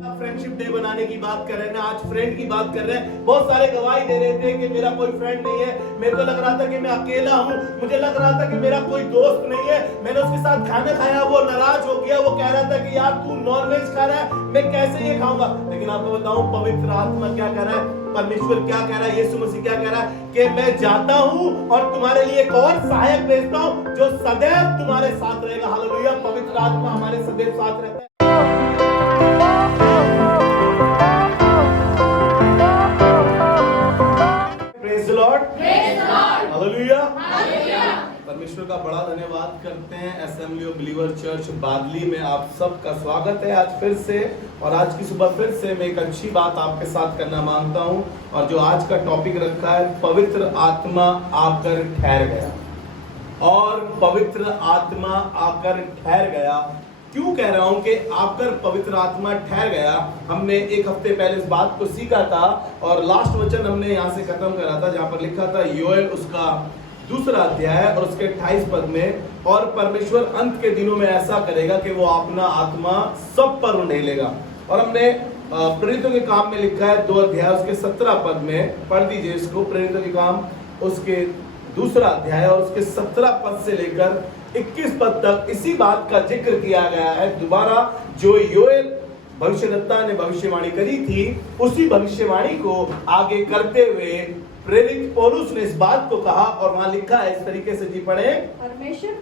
Friendship day बनाने की बात कर रहे हैं ना, आज फ्रेंड की बात कर रहे हैं। बहुत सारे गवाही दे रहे थे कि मेरा कोई फ्रेंड नहीं है, मेरे को लग रहा था कि मैं अकेला हूँ, मुझे लग रहा था कि मेरा कोई दोस्त नहीं है। मैंने उसके साथ खाना खाया, वो नाराज हो गया, वो कह रहा था कि यार तू नॉनवेज खा रहा है, मैं कैसे ये खाऊंगा। लेकिन आपको बताऊं पवित्र आत्मा क्या कह रहा है, परमेश्वर क्या कह रहा है, यीशु मसीह क्या कह रहा है कि मैं जाता हूँ और तुम्हारे लिए एक और सहायक भेजता हूँ जो सदैव तुम्हारे साथ रहेगा। हालेलुया। पवित्र आत्मा हमारे सदैव साथ रहता है। परमेश्वर का बड़ा धन्यवाद करते हैं। असेंबली ऑफ बिलीवर चर्च बादली में आप सबका स्वागत है आज फिर से। और आज की सुबह फिर से मैं एक अच्छी बात आपके साथ करना मांगता हूं। और जो आज का टॉपिक रखा है, पवित्र आत्मा आकर ठहर गया। और पवित्र आत्मा आकर ठहर गया, क्यों कह रहा हूं कि आकर पवित्र आत्मा ठहर गया। हमने एक हफ्ते पहले इस बात को सीखा था और लास्ट वचन हमने यहाँ से खत्म करा था, जहां पर लिखा था योएल उसका 2 अध्याय और उसके 28 पद में, और परमेश्वर अंत के दिनों में ऐसा करेगा कि वो अपना आत्मा सब पर उंडेलेगा। और हमने प्रेरितों के काम में लिखा है 2 अध्याय उसके 17 पद में, पढ़ दीजिए इसको। प्रेरितों के काम उसके 2 अध्याय और उसके 17 पद से लेकर 21 पद तक इसी बात का जिक्र किया गया है। दोबारा जो योएल भविष्यद्वक्ता ने भविष्यवाणी करी थी, उसी भविष्यवाणी को आगे करते हुए प्रेरित पौलुस ने इस बात को कहा। और वहां लिखा है इस तरीके से, जी पढ़े। परमेश्वर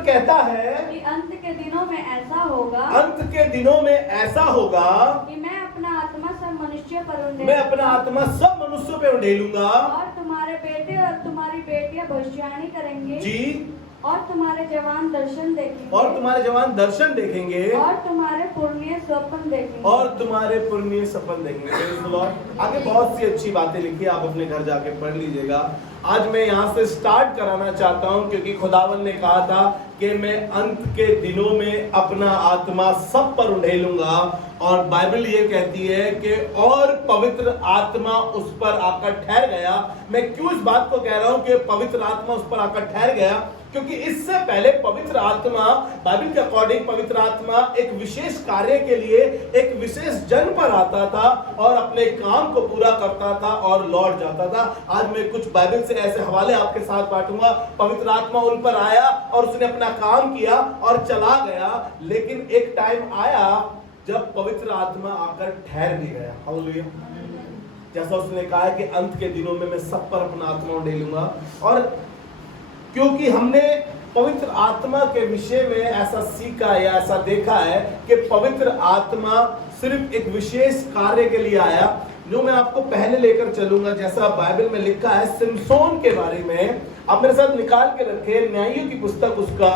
कहता है कि अंत के दिनों में ऐसा होगा, अंत के दिनों में ऐसा होगा कि मैं अपना आत्मा सब मनुष्य पर मैं अपना आत्मा सब मनुष्यों पे उंडेलूंगा, और तुम्हारे बेटे और तुम्हारी बेटियां भविष्यवाणी करेंगे जी, और तुम्हारे जवान दर्शन देखेंगे, और तुम्हारे जवान दर्शन देखेंगे, और तुम्हारे पुण्य स्वप्न देखेंगे, और तुम्हारे पुण्य सपन देखेंगे। Praise the Lord। आगे बहुत सी अच्छी बातें लिखी है, आप अपने घर जाके पढ़ लीजिएगा। आज मैं यहाँ से स्टार्ट कराना चाहता हूँ क्योंकि खुदावन ने कहा था कि मैं अंत के दिनों में अपना आत्मा सब पर उंडेलूंगा। और बाइबल ये कहती है कि और पवित्र आत्मा उस पर आकर ठहर गया। मैं क्यों इस बात को कह रहा हूँ कि पवित्र आत्मा उस पर आकर ठहर गया, क्योंकि इससे पहले पवित्र आत्मा, बाइबल के अकॉर्डिंग पवित्र आत्मा एक विशेष कार्य के लिए एक विशेष जन पर आता था और अपने काम को पूरा करता था और लौट जाता था। आज मैं कुछ बाइबल से ऐसे हवाले आपके साथ बांटूंगा। पवित्र आत्मा उन पर आया और उसने अपना काम किया और चला गया, लेकिन एक टाइम आया जब पवित्र आत्मा आकर ठहर भी गया। हालेलुया। जैसा उसने कहा है कि अंत के दिनों में मैं सब पर अपना आत्मा उंडेलूंगा। और क्योंकि हमने पवित्र आत्मा के विषय में ऐसा सीखा या ऐसा देखा है कि पवित्र आत्मा सिर्फ एक विशेष कार्य के लिए आया, जो मैं आपको पहले लेकर चलूंगा। जैसा बाइबल में लिखा है सिमसोन के बारे में, आप मेरे साथ निकाल के रखे न्यायियों की पुस्तक उसका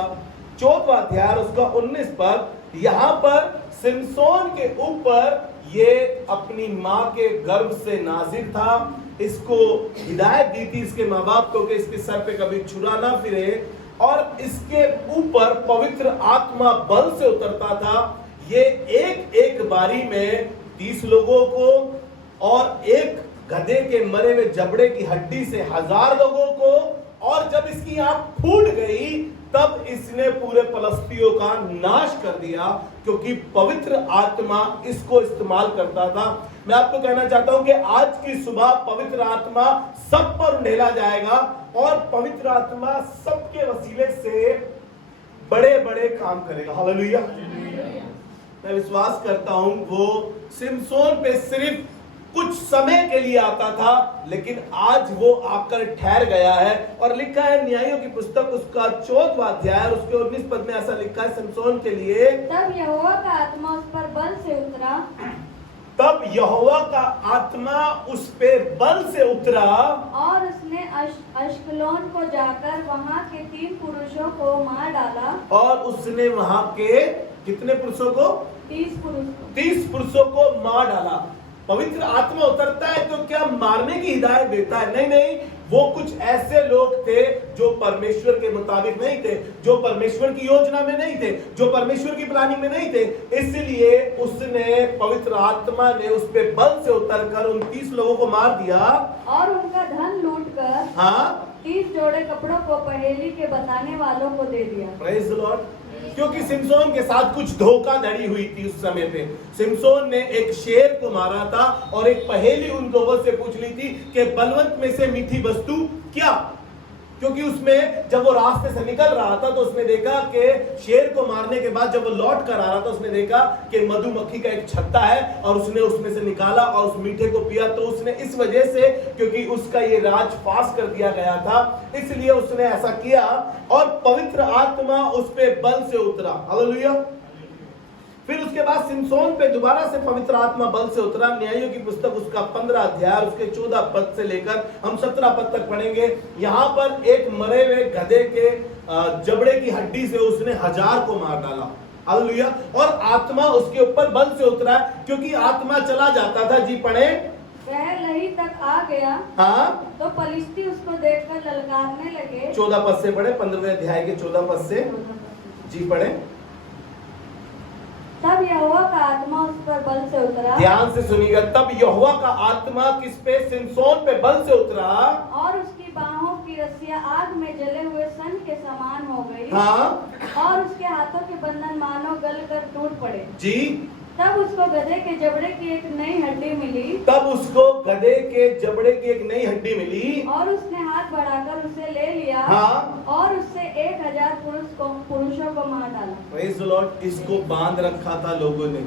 4वां अध्याय उसका 19 पद। यहाँ पर सिमसोन के ऊपर ये अपनी माँ के गर्भ से नाजिर था। इसको हिदायत दी थी इसके माँ बाप को कि इसके सर पे कभी छुरा ना फिरे, और इसके ऊपर पवित्र आत्मा बल से उतरता था। ये एक एक बारी में 30 लोगों को और एक गधे के मरे हुए जबड़े की हड्डी से 1000 लोगों को, और जब इसकी आंख फूट गई तब इसने पूरे फलस्तियों का नाश कर दिया, क्योंकि पवित्र आत्मा इसको इस्तेमाल करता था। मैं आपको कहना चाहता हूं कि आज की सुबह पवित्र आत्मा सब पर उंडेला जाएगा और पवित्र आत्मा सबके वसीले से बड़े बड़े काम करेगा। हालेलुया। मैं विश्वास करता हूं वो सिमसोन पे सिर्फ कुछ समय के लिए आता था, लेकिन आज वो आकर ठहर गया है। और लिखा है न्यायियों की पुस्तक उसका 4वां अध्याय उसके 19 पद में ऐसा लिखा है सिमसोन के लिए, तब यहोवा का आत्मा उस पर बल से उतरा, तब यहोवा का आत्मा उस पे बल से उतरा, और उसने अश्कलोन को जाकर वहां के 3 पुरुषों को मार डाला। और उसने वहां के कितने पुरुषों को? 30 पुरुषों को मार डाला। पवित्र आत्मा उतरता है तो क्या मारने की हिदायत देता है? नहीं नहीं, वो कुछ ऐसे लोग थे जो परमेश्वर के मुताबिक नहीं थे, जो परमेश्वर की योजना में नहीं थे, जो परमेश्वर की प्लानिंग में नहीं थे। इसलिए उसने, पवित्र आत्मा ने उस पे बल से उतरकर उन 30 लोगों को मार दिया और उनका धन लूटकर 30 जोड़े कपड़ों को पहेली के बताने वालों को दे दिया। Praise the Lord. क्योंकि सिमसोन के साथ कुछ धोखाधड़ी हुई थी उस समय पे। सिमसोन ने एक शेर को मारा था और एक पहेली उन लोगों से पूछ ली थी कि बलवंत में से मीठी वस्तु क्या। क्योंकि उसमें जब वो रास्ते से निकल रहा था तो उसने देखा कि शेर को मारने के बाद जब वो लौट कर आ रहा था उसने देखा कि मधुमक्खी का एक छत्ता है और उसने उसमें से निकाला और उस मीठे को पिया। तो उसने इस वजह से, क्योंकि उसका ये राज फास कर दिया गया था, इसलिए उसने ऐसा किया और पवित्र आत्मा उस पे बल से उतरा। हालेलुया। फिर उसके बाद सिमसोन पे दोबारा से पवित्र आत्मा बल से उतरा। न्यायों की पुस्तक उसका 15 अध्याय उसके 14 पद से लेकर हम 17 पद तक पढ़ेंगे। यहाँ पर एक मरे हुए गधे के जबड़े की हड्डी से उसने 1000 को मार डाला। हालेलुया। और आत्मा उसके ऊपर बल से उतरा, क्योंकि आत्मा चला जाता था। जी पढ़े। वह लही तक आ गया, हाँ, तो पलिश्ती उसको देखकर ललकारने लगे। 14 पद से पढ़े, 15वें अध्याय के 14 पद से। जी पढ़े। तब यहोवा का आत्मा उस पर बल से उतरा। ध्यान से सुनिएगा। तब यहोवा का आत्मा किस पे? सिमसोन पे बल से उतरा और उसकी बाहों की रस्सियां आग में जले हुए सन के समान हो गई। हाँ, और उसके हाथों के बंधन मानो गल कर टूट पड़े। जी। तब उसको गधे के जबड़े की एक नई हड्डी मिली। तब उसको गधे के जबड़े की एक नई हड्डी मिली और उसने हाथ बढ़ाकर उसे ले लिया। हाँ। और उससे 1000 पुरुषों को मार डाला। Praise the Lord. इसको बांध रखा था लोगों ने।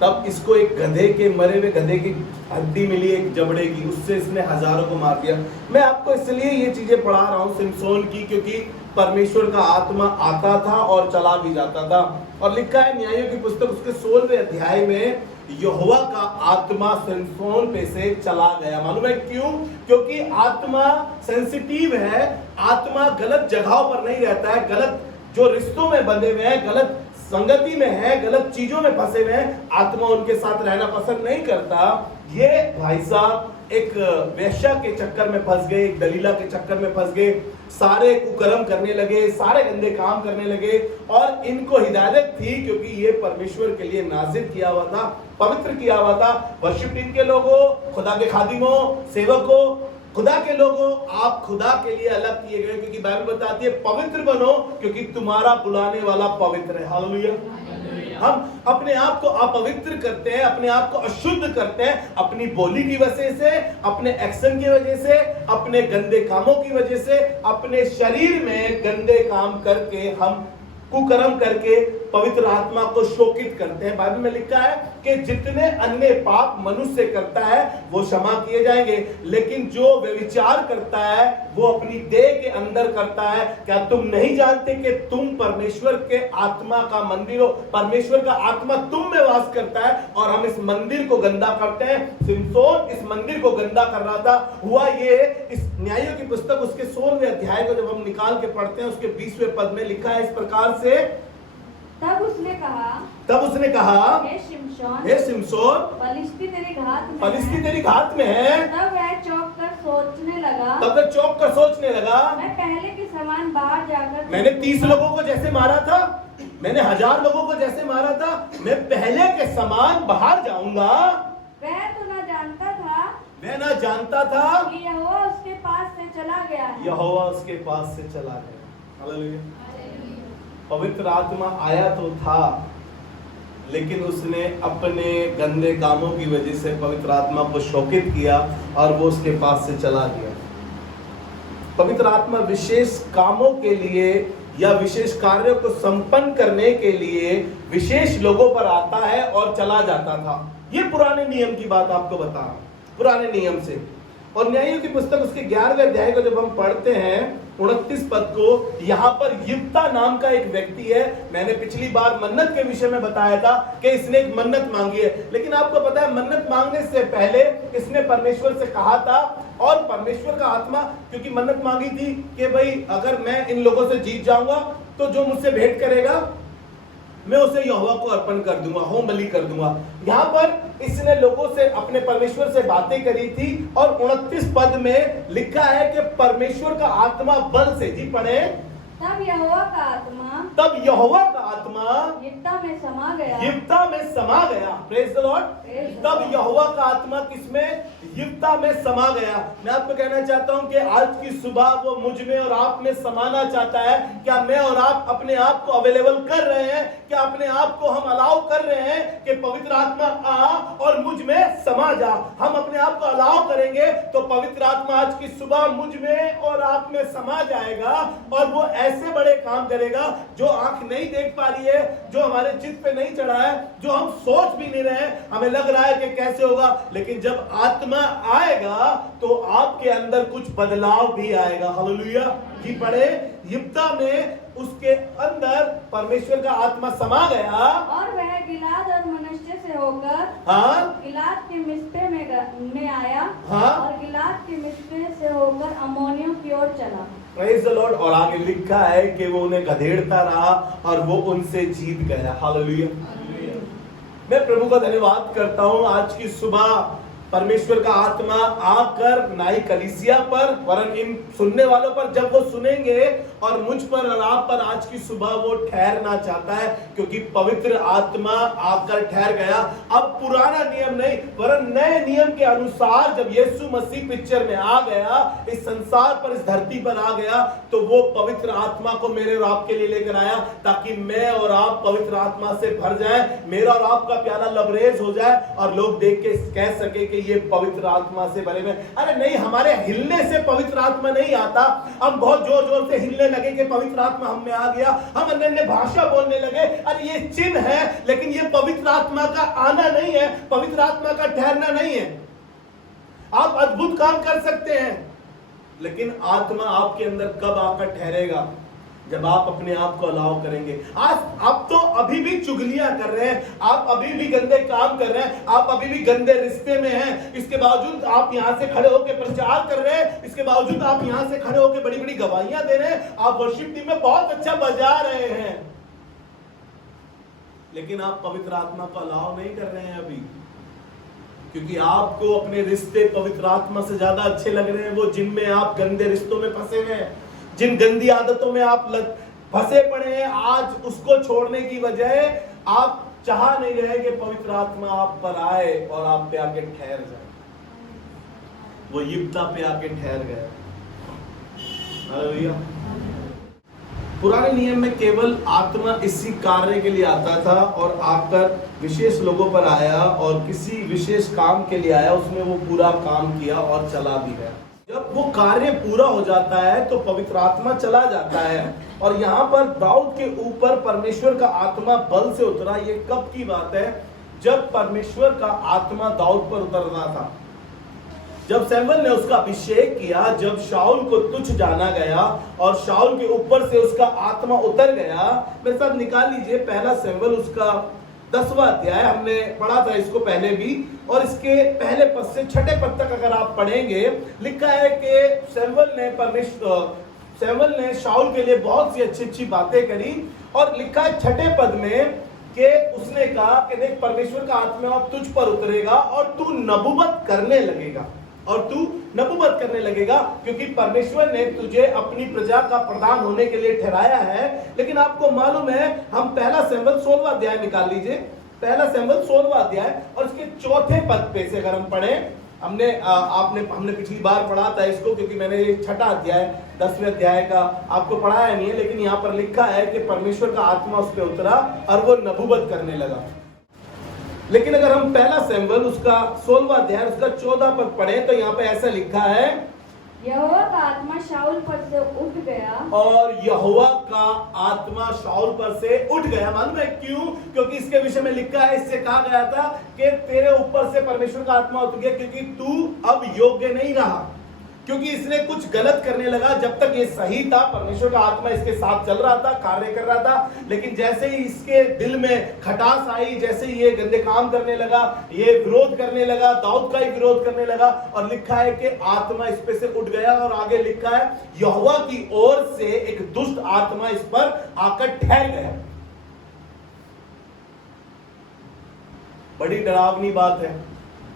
तब इसको एक गधे के, मरे हुए गधे की हड्डी मिली, एक जबड़े की, उससे इसने हजारों को मार दिया। मैं आपको इसलिए ये चीजें पढ़ा रहा हूँ सिमसोन की, क्योंकि परमेश्वर का आत्मा आता था और चला भी जाता था। और लिखा है न्यायों की पुस्तक उसके 16वें अध्याय में, यहोवा का आत्मा सिमसोन पे से चला गया। मालूम है क्यों? क्योंकि आत्मा सेंसिटिव है। आत्मा गलत जगहों पर नहीं रहता है, गलत जो रिश्तों में बंधे हुए हैं, गलत संगति में है, गलत चीजों में फंसे हुए हैं, आत्मा उनके साथ रहना पसंद नहीं करता। ये भाई साहब एक वेश्या के चक्कर में फंस गए, एक दलीला के चक्कर में फंस गए, सारे कुकर्म करने लगे, सारे गंदे काम करने लगे। और इनको हिदायत थी, क्योंकि ये परमेश्वर के लिए नाजिर किया हुआ था, पवित्र किया हुआ था। वर्शिप टीम के लोगों, खुदा के खादिमों, सेवकों, खुदा के लोगों, आप खुदा के लिए अलग किए गए, क्योंकि बाइबल बताती है पवित्र बनो क्योंकि तुम्हारा बुलाने वाला पवित्र है। हालेलुया। हम अपने आप को अपवित्र करते हैं, अपने आप को अशुद्ध करते हैं अपनी बोली की वजह से, अपने एक्शन की वजह से, अपने गंदे कामों की वजह से, अपने शरीर में गंदे काम करके हम कुकर्म करके पवित्र आत्मा को शोकित करते हैं। बाइबल में लिखा है कि जितने अन्य पाप मनुष्य करता है वो क्षमा किए जाएंगे, लेकिन जो व्यभिचार करता है वो अपनी देह के अंदर करता है। क्या तुम नहीं जानते कि तुम परमेश्वर के आत्मा का मंदिर हो? परमेश्वर का आत्मा तुम में वास करता है और हम इस मंदिर को गंदा करते हैं। सिमसोन इस मंदिर को गंदा कर रहा था। हुआ ये, इस न्यायों की पुस्तक उसके 16वें अध्याय को जब हम निकाल के पढ़ते हैं, उसके 20वें पद में लिखा है इस प्रकार से। तब उसने कहा, हे सिमसोन, पलिश्ती तेरी घात में है। तब वह चौंक कर सोचने लगा, मैं पहले के समान बाहर जाकर, मैंने 30 लोगों को जैसे मारा था, मैंने 1000 लोगों को जैसे मारा था, मैं पहले के समान बाहर जाऊंगा। वह तो न जानता था, मैं ना जानता था कि यहोवा उसके पास से चला गया है। यहोवा उसके पास से चला गया। हालेलुया। पवित्र आत्मा आया तो था, लेकिन उसने अपने गंदे कामों की वजह से पवित्र आत्मा को शोकित किया और वो उसके पास से चला गया। पवित्र आत्मा विशेष कामों के लिए या विशेष कार्यों को संपन्न करने के लिए विशेष लोगों पर आता है और चला जाता था। ये पुराने नियम की बात आपको बता रहा हूं, पुराने नियम से। और न्यायों की पुस्तक उसके 11वें अध्याय को जब हम पढ़ते हैं 29 पद को, यहाँ पर युक्ता नाम का एक व्यक्ति है। मैंने पिछली बार मन्नत के विषय में बताया था कि इसने एक मन्नत मांगी है, लेकिन आपको पता है मन्नत मांगने से पहले इसने परमेश्वर से कहा था, और परमेश्वर का आत्मा, क्योंकि मन्नत मांगी थी कि भाई अगर मैं इन लोगों से जीत जाऊंगा तो जो मुझसे भेंट करेगा मैं उसे यहोवा को अर्पण कर दूंगा, होम बलि कर दूंगा। यहाँ पर इसने लोगों से, अपने परमेश्वर से बातें करी थी। और 29 पद में लिखा है कि परमेश्वर का आत्मा बल से, जी पढ़े। तब यहोवा का आत्मा तब यहोवा का आत्मा यिप्तह में समा गया। यिप्तह में समा गया। Praise the Lord. तब यहोवा का आत्मा किसमें? यिप्तह में समा गया। मैं आपको कहना चाहता हूं कि आज की सुबह वो मुझ में और आप में समाना चाहता है। क्या मैं और आप अपने आप को अवेलेबल कर रहे हैं? क्या अपने आप को हम अलाउ कर रहे हैं कि पवित्र आत्मा आ और मुझ में समा जा? हम अपने आप को अलाउ करेंगे तो पवित्र आत्मा आज की सुबह मुझ में और आप में समा जाएगा और वो ऐसे बड़े काम करेगा जो आंख नहीं देख पा रही है, जो हमारे चित्त पे नहीं चढ़ा है, जो हम सोच भी नहीं रहे हैं। हमें लग रहा है कि कैसे होगा, लेकिन जब आत्मा आएगा तो आपके अंदर कुछ बदलाव भी आएगा। हालेलुया। जी पढ़े, यिप्तह में उसके अंदर परमेश्वर का आत्मा समा गया और वह गिलाद और मनश्शे से होकर गिलाद के मिस्पे में आया और गिलाद के मिस्पे से होकर अम्मोनियों की ओर चला। Praise the Lord. और आगे लिखा है कि वो उन्हें गधेड़ता रहा और वो उनसे जीत गया। हालेलुया। मैं प्रभु का धन्यवाद करता हूं आज की सुबह परमेश्वर का आत्मा आकर नाई कलीसिया पर वरन इन सुनने वालों पर जब वो सुनेंगे और मुझ पर और आप पर आज की सुबह वो ठहरना चाहता है, क्योंकि पवित्र आत्मा आकर ठहर गया। अब पुराना नियम नहीं वरन नए नियम के अनुसार जब यीशु मसीह पिक्चर में आ गया, इस संसार पर, इस धरती पर आ गया, तो वो पवित्र आत्मा को मेरे और आपके लिए लेकर आया ताकि मैं और आप पवित्र आत्मा से भर जाए, मेरा और आपका प्याला लबरेज हो जाए और लोग देख के कह सके कि ये पवित्र आत्मा से भरे हुए। अरे नहीं, हमारे हिलने से पवित्र आत्मा नहीं आता। हम बहुत जोर जोर से हिलने लगे कि पवित्र आत्मा हम में आ गया, हम अन्य भाषा बोलने लगे, अरे ये चिन्ह है, लेकिन ये पवित्र आत्मा का आना नहीं है, पवित्र आत्मा का ठहरना नहीं है। आप अद्भुत काम कर सकते हैं, लेकिन आत्मा आपके अंदर कब आकर ठहरेगा? जब आप अपने आप को अलाउ करेंगे। आज आप तो अभी भी चुगलियां कर रहे हैं, आप अभी भी गंदे काम कर रहे हैं, आप अभी भी गंदे रिश्ते में हैं, इसके बावजूद आप यहां से खड़े होकर प्रचार कर रहे हैं, इसके बावजूद आप यहां से खड़े होकर बड़ी बड़ी गवाहियां दे रहे हैं, आप वर्शिप टीम में बहुत अच्छा बजा रहे हैं, लेकिन आप पवित्र आत्मा को अलाउ नहीं कर रहे हैं अभी, क्योंकि आपको अपने रिश्ते पवित्र आत्मा से ज्यादा अच्छे लग रहे हैं, वो जिनमें आप गंदे रिश्तों में फंसे हुए हैं, जिन गंदी आदतों में आप फंसे पड़े हैं। आज उसको छोड़ने की बजाय आप चाह नहीं रहे कि पवित्र आत्मा आप पर आए और आप पे आके ठहर जाए। वो यिप्तह पे आके ठहर गए। हालेलुया। पुराने नियम में केवल आत्मा इसी कार्य के लिए आता था और आकर विशेष लोगों पर आया और किसी विशेष काम के लिए आया, उसमें वो पूरा काम किया और चला भी गया। जब वो कार्य पूरा हो जाता है तो पवित्र आत्मा चला जाता है। और यहाँ पर दाऊद के ऊपर परमेश्वर का आत्मा बल से उतरा। ये कब की बात है? जब परमेश्वर का आत्मा दाऊद पर उतर रहा था, जब शमूएल ने उसका अभिषेक किया, जब शाऊल को तुच्छ जाना गया और शाऊल के ऊपर से उसका आत्मा उतर गया। मेरे साथ निकाल लीजिए पहला शमूएल उसका 10वां अध्याय, हमने पढ़ा था इसको पहले भी, और इसके पहले पद से छठे पद तक अगर आप पढ़ेंगे, लिखा है कि शमूएल ने शाऊल के लिए बहुत सी अच्छी अच्छी बातें करी, और लिखा है छठे पद में कि उसने कहा कि देख, परमेश्वर का आत्मा तुझ पर उतरेगा और तू नबूवत करने लगेगा, और तू नबूवत करने लगेगा, क्योंकि परमेश्वर ने तुझे अपनी प्रजा का प्रधान होने के लिए ठहराया है। लेकिन आपको मालूम है, हम पहला शमूएल 16वां अध्याय निकाल लीजिए, पहला शमूएल 16वां अध्याय और इसके चौथे पद पे से अगर हम पढ़ें, हमने पिछली बार पढ़ा था इसको, क्योंकि मैंने ये छठा अध्याय 10वें अध्याय का आपको पढ़ाया नहीं है, लेकिन यहाँ पर लिखा है कि परमेश्वर का आत्मा उस पर उतरा और वो नबूवत करने लगा। लेकिन अगर हम पहला शमूएल उसका 16वां अध्याय उसका 14 पद पढ़ें तो यहाँ पे ऐसा लिखा है, यहोवा का आत्मा शाऊल पर से उठ गया, और यहोवा का आत्मा शाऊल पर से उठ गया। मालूम है क्यों? क्योंकि इसके विषय में लिखा है, इससे कहा गया था कि तेरे ऊपर से परमेश्वर का आत्मा उठ गया, क्योंकि तू अब योग्य नहीं रहा, क्योंकि इसने कुछ गलत करने लगा। जब तक ये सही था, परमेश्वर का आत्मा इसके साथ चल रहा था, कार्य कर रहा था, लेकिन जैसे ही इसके दिल में खटास आई, जैसे ही ये गंदे काम करने लगा, ये विरोध करने लगा, दाऊद का ही विरोध करने लगा, और लिखा है कि आत्मा इस पे से उठ गया। और आगे लिखा है, यहोवा की ओर से एक दुष्ट आत्मा इस पर आकर ठहर गया। बड़ी डरावनी बात है।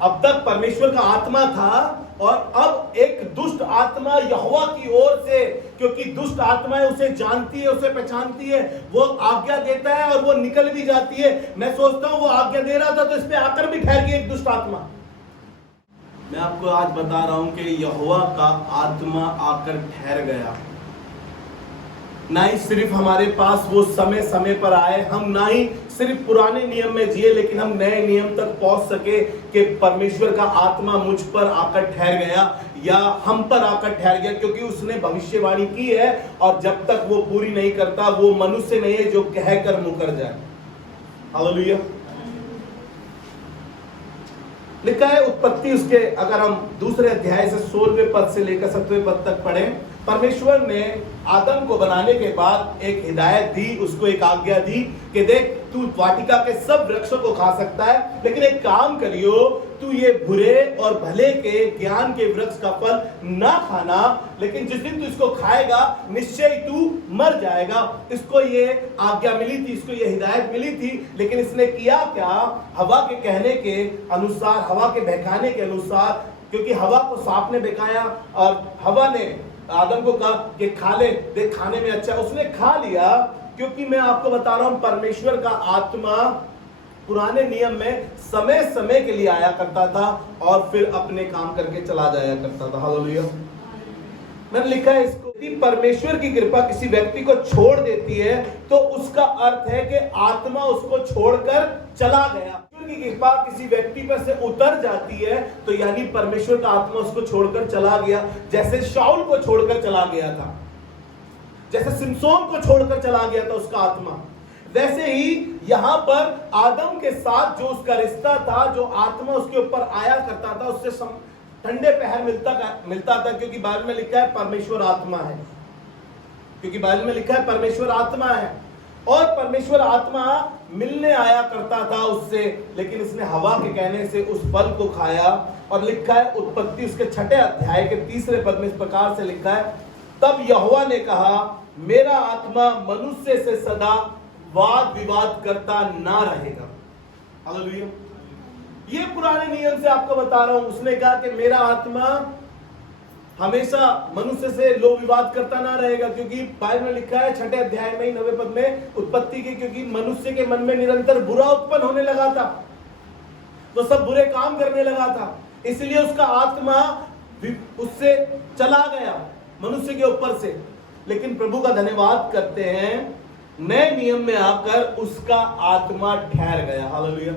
अब तक परमेश्वर का आत्मा था और अब एक दुष्ट आत्मा यहोवा की ओर से क्योंकि दुष्ट आत्माएं उसे जानती है, उसे पहचानती है, वो आज्ञा देता है और वो निकल भी जाती है। मैं सोचता हूं वो आज्ञा दे रहा था तो इस पे आकर भी ठहर गई एक दुष्ट आत्मा। मैं आपको आज बता रहा हूं कि यहोवा का आत्मा आकर ठहर गया। ना ही सिर्फ हमारे पास वो समय समय पर आए, हम ना ही सिर्फ पुराने नियम में जिए, लेकिन हम नए नियम तक पहुंच सके कि परमेश्वर का आत्मा मुझ पर आकर ठहर गया या हम पर आकर ठहर गया, क्योंकि उसने भविष्यवाणी की है और जब तक वो पूरी नहीं करता वो मनुष्य नहीं है जो कहकर मुकर जाए। हालेलुया। लिखा है उत्पत्ति उसके, अगर हम दूसरे अध्याय से 16वें पद से लेकर 7वें पद तक पढ़ें, परमेश्वर ने आदम को बनाने के बाद एक हिदायत दी, उसको एक आज्ञा दी कि देख तू वाटिका के सब वृक्षों को खा सकता है, लेकिन एक काम करियो, तू ये बुरे और भले के ज्ञान के वृक्ष का फल ना खाना, लेकिन जिस दिन तू इसको खाएगा निश्चय तू मर जाएगा। इसको ये आज्ञा मिली थी, इसको ये हिदायत मिली थी, लेकिन इसने किया क्या? हवा के कहने के अनुसार, हवा के बहकाने के अनुसार, क्योंकि हवा को सांप ने बहकाया और हवा ने आदम को कहा कि खा ले, देख खाने में अच्छा, उसने खा लिया। क्योंकि मैं आपको बता रहा हूं परमेश्वर का आत्मा पुराने नियम में समय समय के लिए आया करता था और फिर अपने काम करके चला जाया करता था। हालेलुया। मैंने लिखा है इसको, यदि परमेश्वर की कृपा किसी व्यक्ति को छोड़ देती है तो उसका अर्थ है कि आत्मा उसको छोड़कर चला गया। की कृपा किसी व्यक्ति पर से उतर जाती है तो यानी परमेश्वर का आत्मा उसको छोड़कर चला गया। जैसे शाऊल को छोड़कर चला गया था, जैसे सिमसोन को छोड़कर चला गया था उसका आत्मा, वैसे ही यहां पर आदम के साथ जो उसका रिश्ता था, जो आत्मा उसके ऊपर आया करता था, उससे ठंडे पहर मिलता था, क्योंकि बाइबल में लिखा है परमेश्वर आत्मा है, क्योंकि बाइबल में लिखा है परमेश्वर आत्मा है और परमेश्वर आत्मा मिलने आया करता था उससे, लेकिन इसने हवा के कहने से उस फल को खाया। और लिखा है उत्पत्ति उसके 6 अध्याय के 3 पद में इस प्रकार से लिखा है, तब यहोवा ने कहा मेरा आत्मा मनुष्य से सदा वाद विवाद करता ना रहेगा। हालेलुया। ये पुराने नियम से आपको बता रहा हूं, उसने कहा कि मेरा आत्मा हमेशा मनुष्य से लो विवाद करता ना रहेगा, क्योंकि बाइबल में लिखा है 6 अध्याय में 9वें पद में उत्पत्ति के, क्योंकि मनुष्य के मन में निरंतर बुरा उत्पन्न होने लगा था, तो सब बुरे काम करने लगा था, इसलिए उसका आत्मा उससे चला गया मनुष्य के ऊपर से। लेकिन प्रभु का धन्यवाद करते हैं, नए नियम में आकर उसका आत्मा ठहर गया। हालेलुया।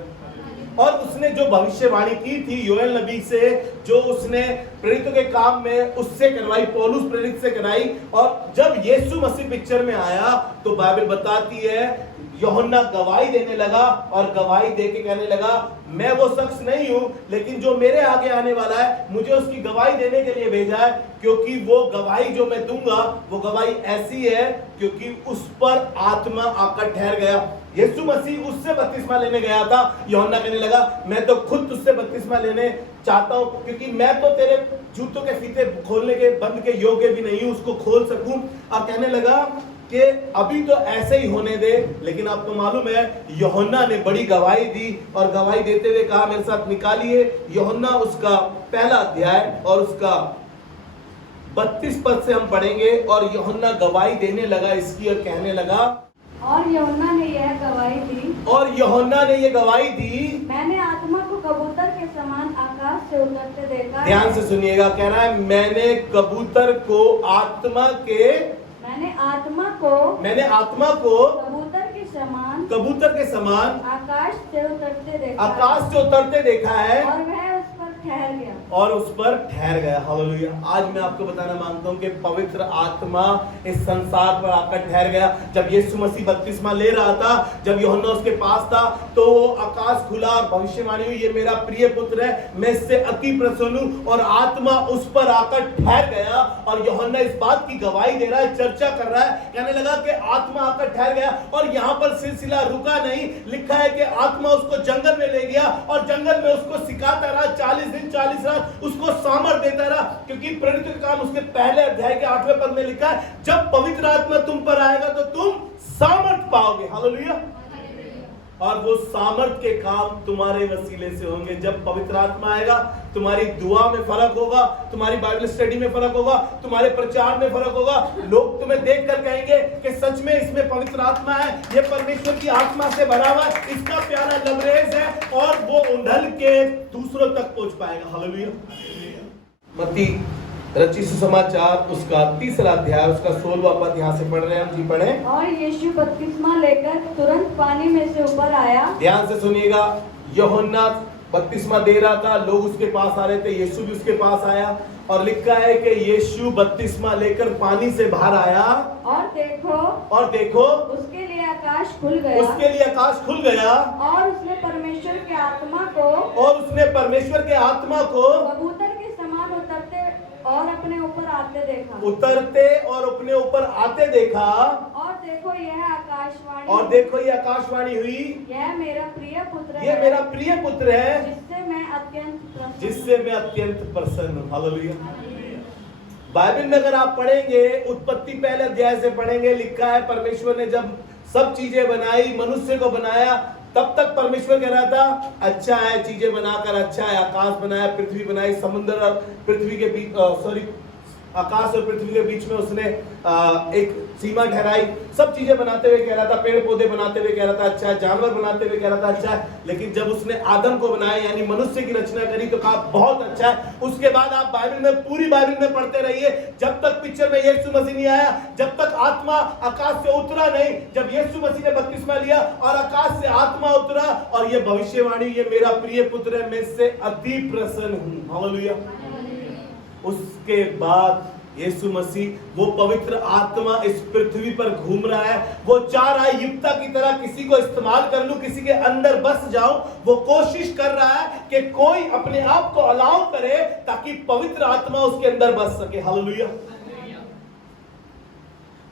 और उसने जो भविष्यवाणी की थी योएल नबी से, जो उसने प्रेरितों के काम में उससे करवाई, पौलुस प्रेरित से कराई, और जब यीशु मसीह पिक्चर में आया तो बाइबल बताती है यूहन्ना गवाही देने लगा और गवाही देके कहने लगा मैं वो शख्स नहीं हूं, लेकिन जो मेरे आगे आने वाला है मुझे उसकी गवाही देने के लिए भेजा है, क्योंकि वो गवाही जो मैं दूंगा वो गवाही ऐसी है क्योंकि उस पर आत्मा आकर ठहर गया। यीशु मसीह उससे बपतिस्मा लेने गया था, यूहन्ना कहने लगा मैं तो खुद तुझसे बपतिस्मा लेने चाहता हूं, क्योंकि मैं तो तेरे जूतों के फीते खोलने के बंद के योग्य भी नहीं हूं उसको खोल सकूं। और कहने लगा कि अभी तो ऐसे ही होने दे, लेकिन आपको मालूम है यूहन्ना ने बड़ी गवाही दी और गवाही देते हुए कहा मेरे साथ निकालिए यूहन्ना उसका 1 अध्याय और उसका 32 पद से हम पढ़ेंगे। और यूहन्ना गवाही देने लगा इसकी और कहने लगा, और यूहन्ना ने यह गवाही दी, और यूहन्ना ने यह गवाही दी, मैंने आत्मा को कबूतर के समान आकाश से उतरते देखा। ध्यान से सुनिएगा, कह रहा है मैंने कबूतर को आत्मा को कबूतर के समान आकाश से उतरते देखा है और उस पर ठहर गया। हालेलुया। आज मैं आपको बताना मांगता हूं कि पवित्र आत्मा इस संसार पर आकर ठहर गया। जब यीशु मसीह बपतिस्मा ले रहा था, जब यूहन्ना उसके पास था, तो वो आकाश खुला और भविष्यवाणी हुई, ये मेरा प्रिय पुत्र है, मैं इससे अति प्रसन्न हूं, और आत्मा उस पर आकर ठहर गया। और यूहन्ना इस बात की गवाही दे रहा है, चर्चा कर रहा है, कहने लगा कि आत्मा आकर ठहर गया। और यहाँ पर सिलसिला रुका नहीं, लिखा है कि आत्मा उसको जंगल में ले गया और जंगल में उसको सिखाता रहा 40 दिन 40 रात, उसको सामर्थ देता रहा, क्योंकि प्रेरित के काम उसके 1 अध्याय के 8वें पद में लिखा है जब पवित्र आत्मा तुम पर आएगा तो तुम सामर्थ पाओगे। हालेलुया। और वो सामर्थ के काम तुम्हारे वसीले से होंगे। जब पवित्र आत्मा आएगा, तुम्हारी दुआ में फर्क होगा, तुम्हारी बाइबल स्टडी में फर्क होगा, तुम्हारे प्रचार में फर्क होगा। लोग तुम्हें देखकर कहेंगे कि सच में इसमें पवित्र आत्मा है, ये परमेश्वर की आत्मा से भरा हुआ है, इसका प्यारा लबरेज है, और वो उंडल के दूसरों तक पहुंच पाएगा। हालेलुया। मत्ती रचित सुसमाचार उसका 3रा अध्याय उसका 16वां पद यहाँ से पढ़ रहे हैं हम जी, पढ़े। और यीशु बपतिस्मा लेकर तुरंत पानी में से ऊपर आया। ध्यान से सुनिएगा, यूहन्ना बपतिस्मा दे रहा था, लोग उसके पास आ रहे थे, यीशु भी उसके पास आया, और लिखा है कि यीशु बपतिस्मा लेकर पानी से बाहर आया, और देखो उसके लिए आकाश खुल गया, उसके लिए आकाश खुल गया, और उसने परमेश्वर के आत्मा को, कबूतर के समान उतरते और अपने ऊपर आते देखा, अपने ऊपर आते देखा। और देखो यह आकाशवाणी हुई, यह मेरा प्रिय पुत्र है, जिससे मैं अत्यंत प्रसन्न हूँ। हालेलुया। बाइबल में अगर आप पढ़ेंगे, उत्पत्ति पहले अध्याय से पढ़ेंगे, लिखा है परमेश्वर ने जब सब चीजें बनाई, मनुष्य को बनाया, तब तक परमेश्वर कह रहा था अच्छा है, चीजें बनाकर अच्छा है। आकाश बनाया, पृथ्वी बनाई, समुद्र और पृथ्वी के बीच आकाश और पृथ्वी के बीच में उसने एक सीमा ठहराई। सब चीजें बनाते हुए कह रहा था, पेड़ पौधे बनाते हुए कह रहा था अच्छा है, जानवर बनाते हुए कह रहा था अच्छा है। लेकिन जब उसने आदम को बनाया, यानी मनुष्य की रचना करी, तो कहा बहुत अच्छा है। उसके बाद आप बाइबल में, पूरी बाइबल में पढ़ते रहिए, जब तक पिक्चर में यीशु मसीह नहीं आया, जब तक आत्मा आकाश से उतरा नहीं, जब यीशु मसीह ने बपतिस्मा लिया और आकाश से आत्मा उतरा, और ये भविष्यवाणी, ये मेरा प्रिय पुत्र है, मैं इससे अति प्रसन्न हूं। हालेलुया। उसके बाद यीशु मसीह, वो पवित्र आत्मा इस पृथ्वी पर घूम रहा है। वो चाह रहा है युक्ता की तरह किसी को इस्तेमाल कर लूं, किसी के अंदर बस जाऊं। वो कोशिश कर रहा है कि कोई अपने आप को अलाउ करे ताकि पवित्र आत्मा उसके अंदर बस सके। हालेलुया।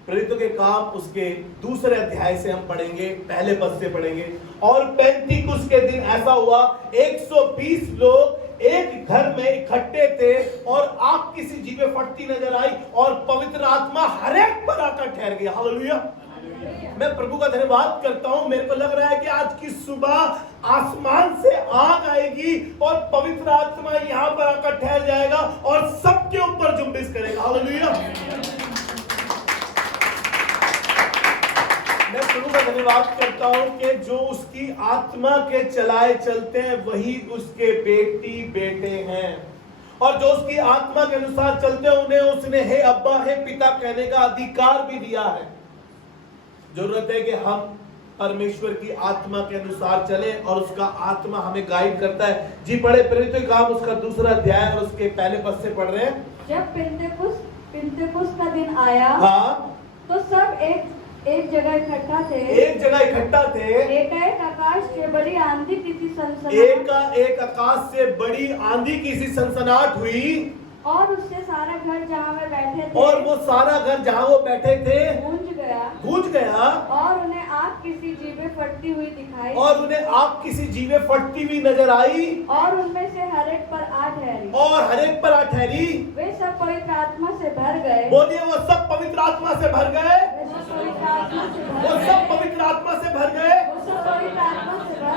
प्रेरितों के काम उसके 2रे अध्याय से हम पढ़ेंगे, पहले पद से पढ़ेंगे। और पेंतीकुस्त के दिन ऐसा हुआ, 120 लोग एक घर में इकट्ठे थे, और आग किसी जीवे फटती नजर आई, और पवित्र आत्मा हर एक पर आकर ठहर गया। हालेलुया। मैं प्रभु का धन्यवाद करता हूं। मेरे को लग रहा है कि आज की सुबह आसमान से आग आएगी और पवित्र आत्मा यहां पर आकर ठहर जाएगा और सबके ऊपर जुम्बिश करेगा। हालेलुया। मैं प्रभु का धन्यवाद करता हूं कि जो उसकी आत्मा के चलाए चलते हैं वही उसके बेटी बेटे हैं, और जो उसकी आत्मा के अनुसार चलते हैं उन्हें उसने हे अब्बा, हे पिता कहने का अधिकार भी दिया है। जरूरत है कि हम परमेश्वर की आत्मा के अनुसार चले, और उसका आत्मा हमें गाइड करता है। जी पढ़े, प्रेरितों के काम उसका 2रा अध्याय और उसके पहले पद से पढ़ रहे हैं। जब पिन्तेकुस्त का दिन आया, हाँ, तो सब एक जगह इकट्ठा थे। एकाएक आकाश से बड़ी आंधी की सनसनाहट, एकाएक आकाश से बड़ी आंधी की सी सनसनाहट हुई, और उससे सारा घर जहाँ वे बैठे थे, और वो सारा घर जहाँ वो बैठे थे गूंज गया, और उन्हें आग किसी जीवे फटती हुई दिखाई, और उन्हें आग किसी जीवे फटती हुई नजर आई, और उनमें से हर एक पर आ ठहरी। वे सब पवित्र आत्मा से भर गए। बोलिए, वो सब पवित्र आत्मा से भर गए।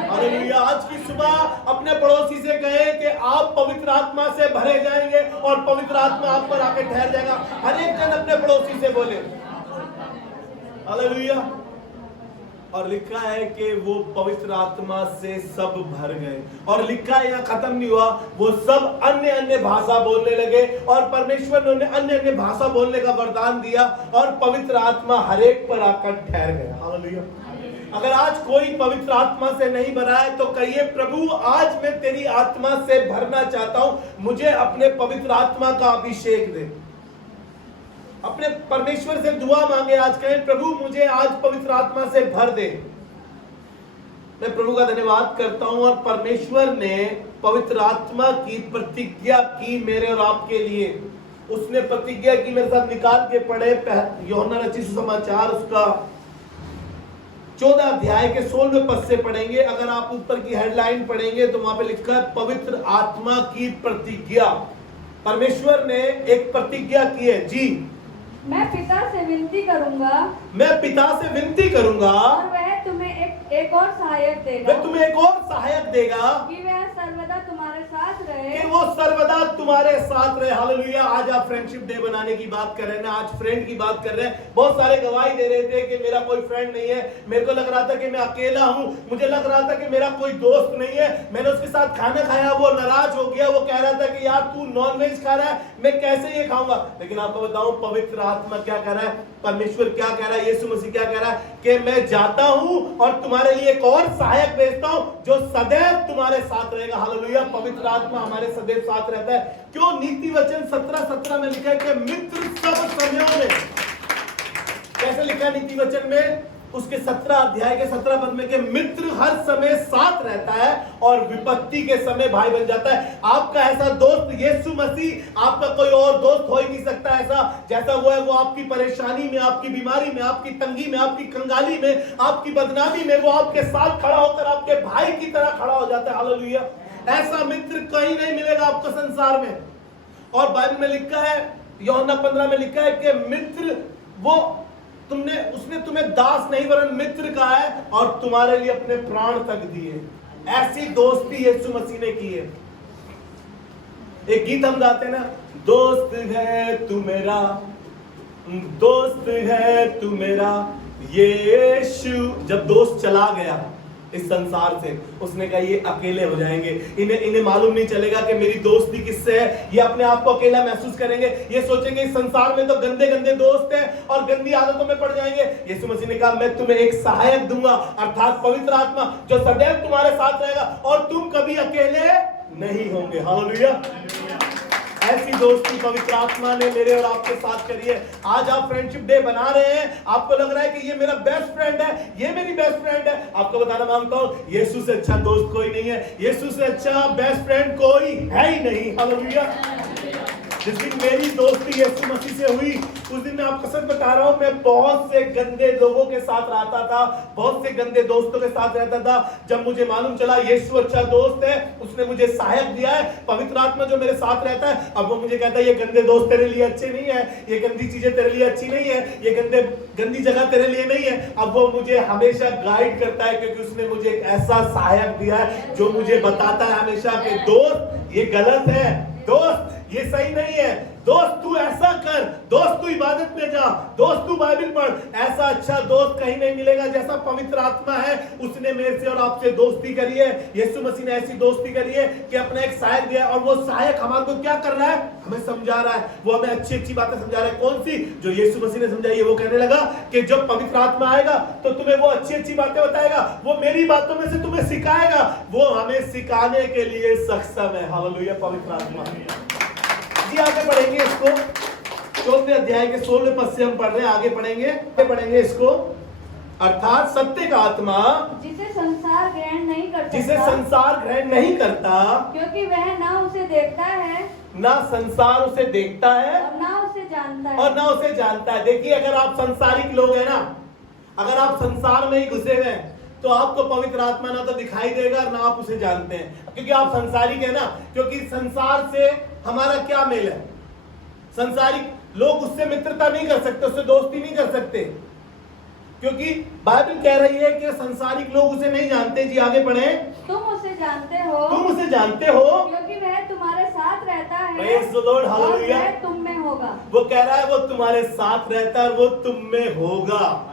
हालेलुया। आज की सुबह अपने पड़ोसी से कहे कि आप पवित्र आत्मा से भरे जाएंगे और पवित्र आत्मा आप पर आके ठहर जाएगा। हर एक जन अपने पड़ोसी से बोले हालेलुया। और लिखा है कि वो पवित्र आत्मा से सब भर गए, और लिखा है यहाँ खत्म नहीं हुआ, वो सब अन्य अन्य भाषा बोलने लगे, और परमेश्वर ने उन्हें अन्य अन्य भाषा बोलने का वरदान दिया, और पवित्र आत्मा हर एक पर आकर ठहर गया। हालेलुया। अगर आज कोई पवित्र आत्मा से नहीं भरा है तो कहिए, प्रभु आज मैं तेरी आत्मा से भरना चाहता हूं, मुझे अपने पवित्र आत्मा का अभिषेक दे। अपने परमेश्वर से दुआ मांगे, आज कहें प्रभु मुझे आज पवित्र आत्मा से भर दे। मैं प्रभु का धन्यवाद करता हूं, और परमेश्वर ने पवित्र आत्मा की प्रतिज्ञा की मेरे और आपके लिए। उसने प्रतिज्ञा की, मेरे साथ निकाल के पढ़े, यूहन्ना रचित सुसमाचार उसका 14 अध्याय के 16वें पद से पढ़ेंगे। अगर आप ऊपर की हेडलाइन पढ़ेंगे तो वहां पे लिखा है पवित्र आत्मा की प्रतिज्ञा। परमेश्वर ने एक प्रतिज्ञा की है। जी, मैं पिता से विनती करूंगा, और वह तुम्हें एक और सहायक वह देगा तुम्हें एक और सहायक देगा कि वह सर्वदा तुम्हारे साथ रहे। कि वो सर्वदा तुम्हारे साथ रहे। हालेलुया। आज आप फ्रेंडशिप डे बनाने की बात कर रहे हैं ना, आज फ्रेंड की बात कर रहे हैं। बहुत सारे गवाही दे रहे थे कि मेरा कोई फ्रेंड नहीं है, मेरे को लग रहा था कि मैं अकेला हूं, मुझे लग रहा था कि मेरा कोई दोस्त नहीं है। मैंने उसके साथ खाना खाया, वो नाराज हो गया, वो कह रहा था कि यार तू नॉनवेज खा रहा है, मैं कैसे ये खाऊंगा। लेकिन आपको बताऊं पवित्र आत्मा क्या कह रहा है, परमेश्वर क्या कह रहा है, यीशु मसीह क्या कह रहा है कि मैं जाता हूं और तुम्हारे लिए एक और सहायक भेजता हूं जो सदैव तुम्हारे साथ रहेगा। हालेलुया। पवित्र आत्मा हमारे सदैव साथ रहता है। क्यों? नीति वचन 17:17 में लिखा है कि मित्र सब समयों में। कैसे लिखा है नीति वचन में? उसके 17 अध्याय के 17 पद में कि मित्र हर समय साथ रहता है और विपत्ति के समय भाई बन जाता है। आपका ऐसा दोस्त यीशु मसीह, आपका कोई और दोस्त हो ही नहीं सकता ऐसा जैसा वो है। वो आपकी परेशानी में, आपकी बीमारी में, आपकी तंगी में, आपकी कंगाली में, आपकी बदनामी में वो आपके साथ खड़ा होकर आपके भाई की तरह खड़ा हो जाता है। हालेलुया। ऐसा मित्र कहीं नहीं मिलेगा आपको संसार में। और बाइबल में लिखा है, यूहन्ना 15 में लिखा है कि मित्र वो उसने तुम्हें दास नहीं वरन मित्र कहा है और तुम्हारे लिए अपने प्राण तक दिए। ऐसी दोस्ती यीशु मसीह ने की है। एक गीत हम गाते हैं ना, दोस्त है तू मेरा, दोस्त है तू मेरा यीशु। जब दोस्त चला गया इस संसार से, उसने कहा ये अकेले हो जाएंगे, इन्हें मालूम नहीं चलेगा कि मेरी दोस्ती किससे है। ये अपने आप को अकेला महसूस करेंगे, ये सोचेंगे इस संसार में तो गंदे गंदे दोस्त हैं और गंदी आदतों में पड़ जाएंगे। यीशु मसीह ने कहा मैं तुम्हें एक सहायक दूंगा, अर्थात पवित्र आत्मा जो सदैव तुम्हारे साथ रहेगा और तुम कभी अकेले नहीं होंगे। हालेलुया। ऐसी दोस्ती पवित्र आत्मा ने मेरे और आपके साथ करी है। आज आप फ्रेंडशिप डे बना रहे हैं, आपको लग रहा है कि ये मेरा बेस्ट फ्रेंड है, ये मेरी बेस्ट फ्रेंड है। आपको बताना मांगता हूं यीशु से अच्छा दोस्त कोई नहीं है, यीशु से अच्छा बेस्ट फ्रेंड कोई है ही नहीं। हालेलुया। जिस दिन मेरी दोस्ती यीशु मसीह से हुई उस दिन मैं आपको सच बता रहा हूं, मैं बहुत से गंदे लोगों के साथ रहता था, बहुत से गंदे दोस्तों के साथ रहता था। जब मुझे मालूम चला यीशु अच्छा दोस्त है, उसने मुझे सहायक दिया है, पवित्र आत्मा जो मेरे साथ रहता है, अब वो मुझे कहता है ये गंदे दोस्त तेरे लिए अच्छे नहीं है, ये गंदी चीजें तेरे लिए अच्छी नहीं है, ये गंदी जगह तेरे लिए नहीं है। अब वो मुझे हमेशा गाइड करता है क्योंकि उसने मुझे एक ऐसा सहायक दिया है जो मुझे बताता है हमेशा कि दोस्त ये गलत है, दोस्त ये सही नहीं है, दोस्त तू ऐसा कर, दोस्त तू इबादत में जा, दोस्त तू बाइबल पढ़। ऐसा अच्छा दोस्त कहीं नहीं मिलेगा जैसा पवित्र आत्मा है। उसने मेरे से और आपसे दोस्ती करी है। यीशु मसीह ने ऐसी दोस्ती करी है कि अपना एक सहायक दिया और वो सहायक हमारे को क्या कर रहा है, हमें समझा रहा है। वो हमें अच्छी अच्छी बातें समझा रहा है। कौन सी? जो यीशु मसीह ने समझाई है। वो कहने लगा कि जब पवित्र आत्मा आएगा तो तुम्हें वो अच्छी अच्छी बातें बताएगा, वो मेरी बातों में से तुम्हें सिखाएगा, वो हमें सिखाने के लिए सक्षम है। हालेलुया। पवित्र आत्मा। आगे पढ़ेंगे इसको, 14 अध्याय के 16 पद से हम पढ़ रहे हैं, आगे पढ़ेंगे इसको। अर्थात सत्य का आत्मा जिसे संसार ग्रहण नहीं करता, जिसे संसार ग्रहण नहीं करता, क्योंकि वह ना उसे देखता है, ना संसार उसे देखता है और ना उसे जानता है, और ना उसे जानता है। देखिए अगर आप संसारिक लोग हैं ना, अगर आप संसार में ही घुसे हुए हैं तो आपको पवित्र आत्मा ना तो दिखाई देगा ना आप उसे जानते हैं, क्योंकि आप संसारिक है ना। क्योंकि संसार से हमारा क्या मेल है? संसारिक लोग उससे मित्रता नहीं कर सकते, उससे दोस्ती नहीं कर सकते, क्योंकि बाइबल कह रही है कि संसारिक लोग उसे नहीं जानते। जी आगे पढ़े। तुम उसे जानते हो, तुम उसे जानते हो क्योंकि वह तुम्हारे साथ रहता है, Praise the Lord, और hallelujah। वह तुम में होगा। वो कह रहा है वो तुम्हारे साथ रहता है और वो तुम में होगा।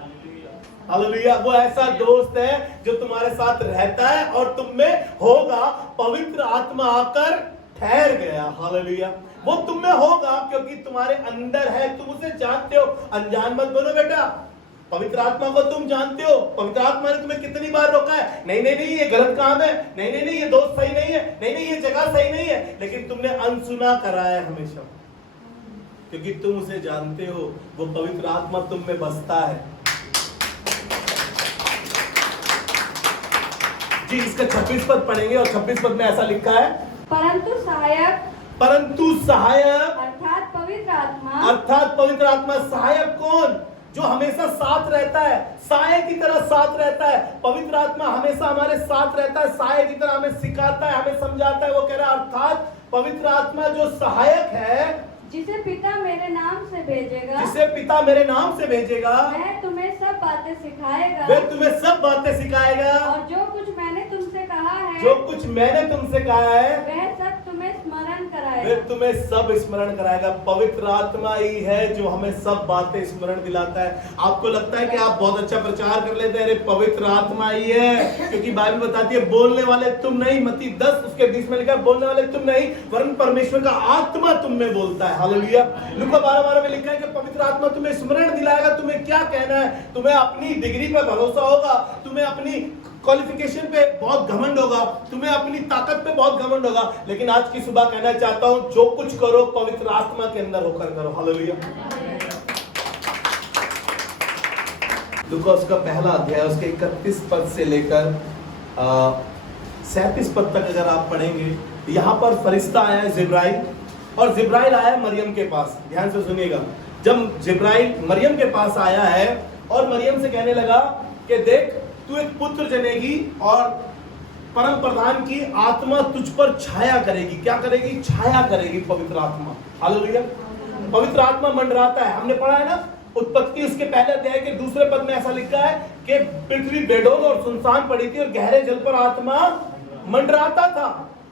हालेलुया। वो ऐसा दोस्त है जो तुम्हारे साथ रहता है और तुम में होगा। पवित्र आत्मा आकर ठहर गया। हालेलुया। वो तुम में होगा क्योंकि तुम्हारे अंदर है, तुम उसे जानते हो। अनजान मत बनो बेटा, पवित्र आत्मा को तुम जानते हो। पवित्र आत्मा ने तुम्हें कितनी बार रोका है, नहीं नहीं नहीं ये गलत काम है, नहीं नहीं नहीं ये दोस्त सही नहीं है, नहीं नहीं ये जगह सही नहीं है, लेकिन तुमने अनसुना करा है हमेशा, क्योंकि तुम उसे जानते हो। वो पवित्र आत्मा तुम में बसता है। जी इसका 26 पद पढ़ेंगे और 26 पद में ऐसा लिखा है, परंतु सहायक अर्थात पवित्र आत्मा। सहायक कौन? जो हमेशा साथ रहता है, साये की तरह साथ रहता है। पवित्र आत्मा हमेशा हमारे साथ रहता है, साये की तरह हमें सिखाता है, हमें समझाता है। वो कह रहा है अर्थात पवित्र आत्मा जो सहायक है जिसे पिता मेरे नाम से भेजेगा, जिसे पिता मेरे नाम से भेजेगा, वह तुम्हें सब बातें सिखाएगा, वह तुम्हें सब बातें सिखाएगा, और जो कुछ मैंने तुमसे कहा है, जो कुछ मैंने तुमसे कहा है वह सब तुम्हें स्मरण कराएगा। वह तुम्हें सब स्मरण कराएगा। पवित्र आत्मा ही है जो हमें सब बातें स्मरण दिलाता है। आपको लगता है कि आप बहुत अच्छा प्रचार कर लेते हैं, अरे पवित्र आत्मा ही है, क्योंकि बाइबल बताती है बोलने वाले तुम नहीं, मत्ती 10:20 में लिखा है बोलने वाले तुम नहीं वरन परमेश्वर का आत्मा तुम में बोलता है। हालेलुया। लूका 12:12 में लिखा है कि पवित्र आत्मा तुम्हें स्मरण दिलाएगा तुम्हें क्या कहना है। तुम्हें अपनी डिग्री पर भरोसा होगा, तुम्हें अपनी क्वालिफिकेशन पे बहुत घमंड होगा, तुम्हें अपनी ताकत पे बहुत घमंड होगा, लेकिन आज की सुबह कहना चाहता हूं जो कुछ करो पवित्र आत्मा के अंदर होकर करो। हालेलुया। लूका उसका पहला अध्याय उसके 31 पद से लेकर 37 पद तक अगर आप पढ़ेंगे, यहाँ पर फरिश्ता आया है जिब्राइल, और जिब्राइल आया है मरियम के पास। ध्यान से सुनिएगा, जब जिब्राइल मरियम के पास आया है और मरियम से कहने लगा कि देख तू एक पुत्र जनेगी और परम प्रधान की आत्मा तुझ पर छाया करेगी। क्या करेगी? छाया करेगी पवित्र आत्मा। हालेलुया। पवित्र आत्मा मंडराता है। हमने पढ़ा है ना उत्पत्ति उसके पहले अध्याय के दूसरे पद में ऐसा लिखा है कि पृथ्वी बेडौल और सुनसान पड़ी थी और गहरे जल पर आत्मा मंडराता था,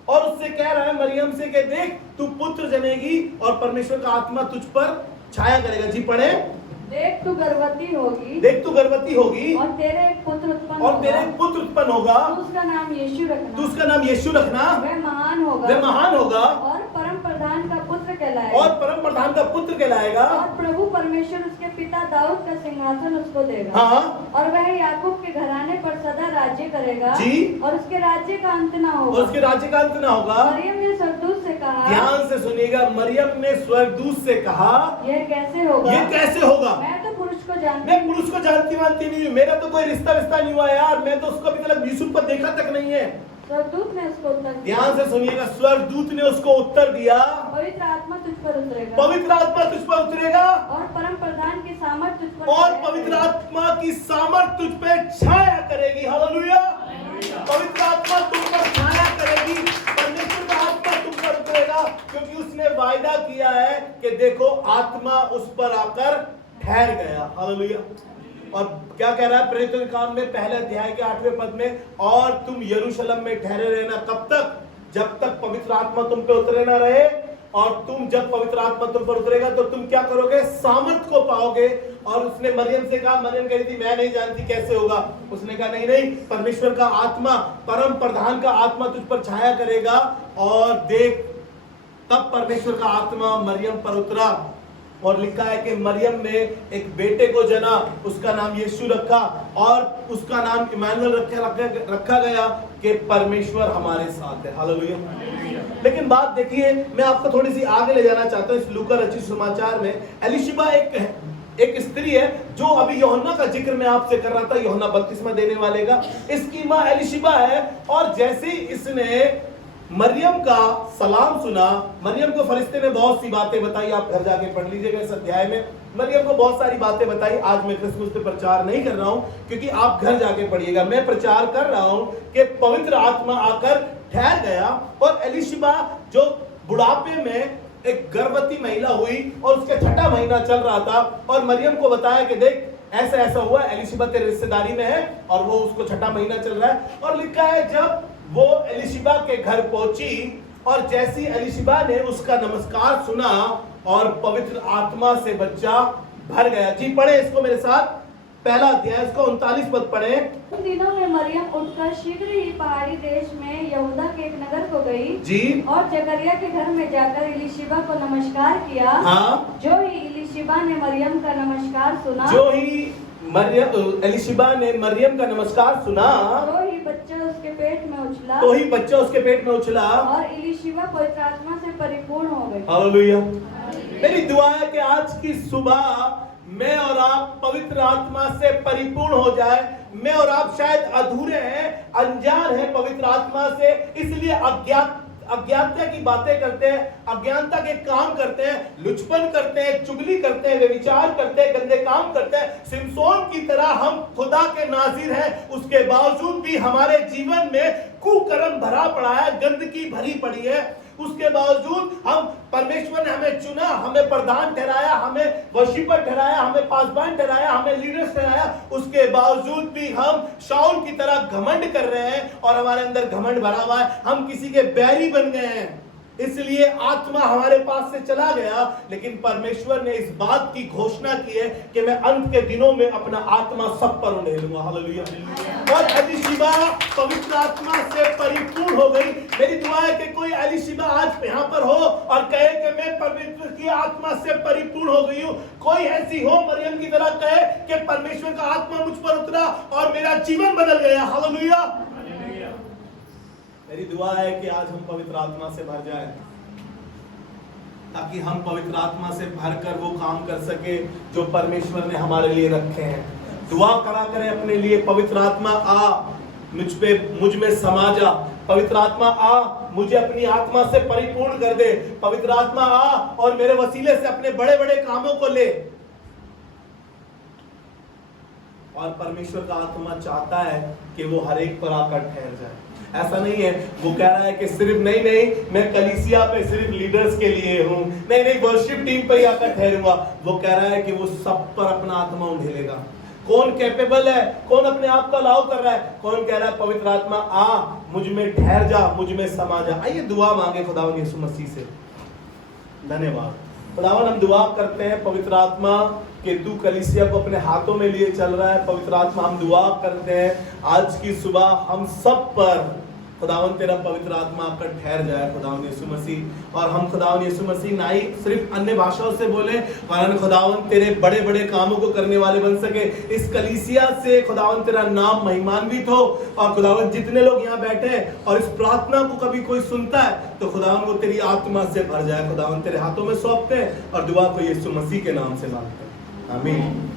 और उससे कह रहा है मरियम से कि देख तू पुत्र जनेगी और परमेश्वर का आत्मा तुझ पर छाया करेगा। जी पढ़े। देख तू गर्भवती होगी, देख तू गर्भवती होगी और तेरे एक पुत्र उत्पन्न और होगा, तेरे एक पुत्र उत्पन्न होगा, तू उसका नाम यीशु रखना, तू उसका नाम यीशु रखना, वह महान होगा, वह महान होगा और परम प्रधान का पुत्र कहलाएगा, और परम प्रधान का पुत्र कहलाएगा, और प्रभु परमेश्वर उसके पिता दाऊद का सिंहासन उसको देगा, हाँ, और वह याकूब के घराने पर सदा राज्य करेगा, जी, और उसके राज्य का अंत न और होगा। उसके राज्य का अंत ना होगा। मरियम ने स्वर्गदूत से कहा, ध्यान से सुनिएगा, मरियम ने स्वर्गदूत से कहा यह कैसे होगा? ये कैसे होगा? मैं तो पुरुष को जानती मैं पुरुष को जानती मानती नहीं हूँ, मेरा तो कोई रिश्ता नहीं हुआ यार, मैं तो उसको अभी तक यूसुफ पर देखा तक नहीं है। स्वर्गदूत ने उसको उत्तर दिया, ध्यान से सुनिएगा, स्वर्गदूत ने उसको उत्तर दिया पवित्र आत्मा तुझ पर उतरेगा, पवित्र आत्मा तुझ पर उतरेगा और परम प्रधान की सामर्थ तुझ पर और छाया पवित्र करेगी। आत्मा की सामर्थ तुझ पे छाया करेगी। हालेलुया। पवित्र आत्मा तुम पर छाया करेगी, परमेश्वर का आत्मा तुम पर उतरेगा, क्योंकि उसने वायदा किया है कि देखो आत्मा उस पर आकर ठहर गया। हालेलुया। और क्या कह रहा है प्रेरितों के काम में पहले अध्याय के 8वें पद में, और तुम यरूशलेम में ठहरे रहना कब तक? जब तक पवित्र आत्मा तुम पे उतरे ना रहे, और तुम जब पवित्र आत्मा तुम पर उतरेगा तो तुम क्या करोगे? सामर्थ को पाओगे। और उसने मरियम से कहा, मरियम कह रही थी मैं नहीं जानती कैसे होगा, उसने कहा नहीं नहीं, परमेश्वर का आत्मा परम प्रधान का आत्मा तुझ पर छाया करेगा, और देख तब परमेश्वर का आत्मा मरियम पर उतरा, और लिखा है कि मरियम ने एक बेटे को जना, उसका नाम यीशु रखा, और उसका नाम इमानुएल रखा गया कि परमेश्वर हमारे साथ है। हालेलुया। लेकिन बात देखिए, मैं आपको थोड़ी सी आगे ले जाना चाहता हूं। इस लूका रचित समाचार में एलिशिबा एक स्त्री है जो अभी यूहन्ना का जिक्र मैं आपसे कर रहा था, यूहन्ना बपतिस्मा देने वाले का। इसकी मां एलिशिबा है, और जैसे ही इसने मरियम का सलाम सुना, मरियम को फरिश्ते ने बहुत सी बातें बताई। आप घर जाके पढ़ लीजिएगा इस अध्याय में, मरियम को बहुत सारी बातें बताई। आज मैं क्रिसमस पे प्रचार नहीं कर रहा हूं, क्योंकि आप घर जाके पढ़िएगा। मैं प्रचार कर रहा हूं कि पवित्र आत्मा आकर ठहर गया, और एलिशिबा जो बुढ़ापे में एक गर्भवती महिला हुई और उसका 6वां महीना चल रहा था, और मरियम को बताया कि देख ऐसा ऐसा हुआ, एलिशिबा तेरे रिश्तेदारी में है, और वो उसको 6वां महीना चल रहा है। और लिखा है जब वो एलिशिबा के घर पहुंची, और जैसी एलिशिबा ने उसका नमस्कार सुना, और पवित्र आत्मा से बच्चा भर गया। जी पढ़े इसको मेरे साथ, पहला अध्याय इसको 39 पद पढ़े। उन दिनों में मरियम उठकर शीघ्र ही पहाड़ी देश में यहूदा के एक नगर को गई, जी, और जकरिया के घर में जाकर एलिशिबा को नमस्कार किया। हाँ, जो ही एलिशिबा ने मरियम का नमस्कार सुना, जो ही एलिशिबा ने मरियम का नमस्कार सुना, तो ही बच्चा उसके पेट में उछला, तो ही बच्चा उसके पेट में उछला, और एलिशिबा पवित्र आत्मा से परिपूर्ण हो गई। हालेलुया। मेरी दुआ है कि आज की सुबह मैं और आप पवित्र आत्मा से परिपूर्ण हो जाए। मैं और आप शायद अधूरे हैं, अनजान हैं पवित्र आत्मा से, इसलिए अज्ञानता की बातें करते हैं, अज्ञानता के काम करते हैं, लुचपन करते हैं, चुगली करते हैं, व्यभिचार करते हैं, गंदे काम करते हैं। सिमसोन की तरह हम खुदा के नाज़िर हैं, उसके बावजूद भी हमारे जीवन में कुकर्म भरा पड़ा है, गंदगी भरी पड़ी है, उसके बावजूद हम परमेश्वर ने हमें चुना, हमें प्रधान ठहराया, हमें वर्शिपर ठहराया, हमें पासवान ठहराया, हमें लीडर्स ठहराया, उसके बावजूद भी हम शाऊल की तरह घमंड कर रहे हैं और हमारे अंदर घमंड भरा हुआ है, हम किसी के बैरी बन गए हैं। इसलिए आत्मा हमारे पास से चला गया, लेकिन परमेश्वर ने इस बात की घोषणा की है कि मैं अंत के दिनों में अपना आत्मा सब पर उंडेलूंगा। हालेलुया। और एलीशिबा पवित्र आत्मा से परिपूर्ण हो गई। मेरी दुआ है कि कोई एलीशिबा आज यहाँ पर हो और कहे कि मैं परमेश्वर की आत्मा से परिपूर्ण हो गई हूँ। कोई ऐसी हो मरियम की तरह कहे कि परमेश्वर का आत्मा मुझ पर उतरा और मेरा जीवन बदल गया। हालेलुया। मेरी दुआ है कि आज हम पवित्र आत्मा से भर जाएं, ताकि हम पवित्र आत्मा से भरकर वो काम कर सके जो परमेश्वर ने हमारे लिए रखे हैं। दुआ करा करें अपने लिए, पवित्र आत्मा आ मुझ में समा जा, पवित्र आत्मा आ मुझे अपनी आत्मा से परिपूर्ण कर दे, पवित्र आत्मा आ और मेरे वसीले से अपने बड़े बड़े कामों को ले। और परमेश्वर का आत्मा चाहता है कि वो हर एक पर आकर ठहर जाए। ऐसा नहीं है वो कह रहा है कि सिर्फ नहीं मैं कलीसिया पे सिर्फ लीडर्स के लिए हूं, नहीं वर्शिप टीम पे ही आकर ठहरूंगा। वो कह रहा है कि वो सब पर अपना आत्मा उंडेलेगा। कौन कैपेबल है, कौन अपने आप का अलाउ कर रहा है, कौन कह रहा है पवित्र आत्मा आ मुझ में ठहर जा, मुझ में समा जा। आइए दुआ मांगे खुदावन यीशु मसीह से। धन्यवाद खुदावन, हम दुआ करते हैं पवित्र आत्मा कि तू कलीसिया को अपने हाथों में लिए चल रहा है। पवित्र आत्मा हम दुआ करते हैं आज की सुबह हम सब पर खुदावन तेरा पवित्र आत्मा आकर ठहर जाए खुदावन यीशु मसीह। और हम खुदावन यीशु मसीह ना ही सिर्फ अन्य भाषाओं से बोले, वरन खुदावन तेरे बड़े बड़े कामों को करने वाले बन सके। इस कलीसिया से खुदावन तेरा नाम महिमान्वित हो। और खुदावन जितने लोग यहाँ बैठे हैं और इस प्रार्थना को कभी कोई सुनता है तो खुदावन वो तेरी आत्मा से भर जाए। खुदावन तेरे हाथों में सौंपते हैं और दुआ को यीशु मसीह के नाम से मांगते हैं, आमीन।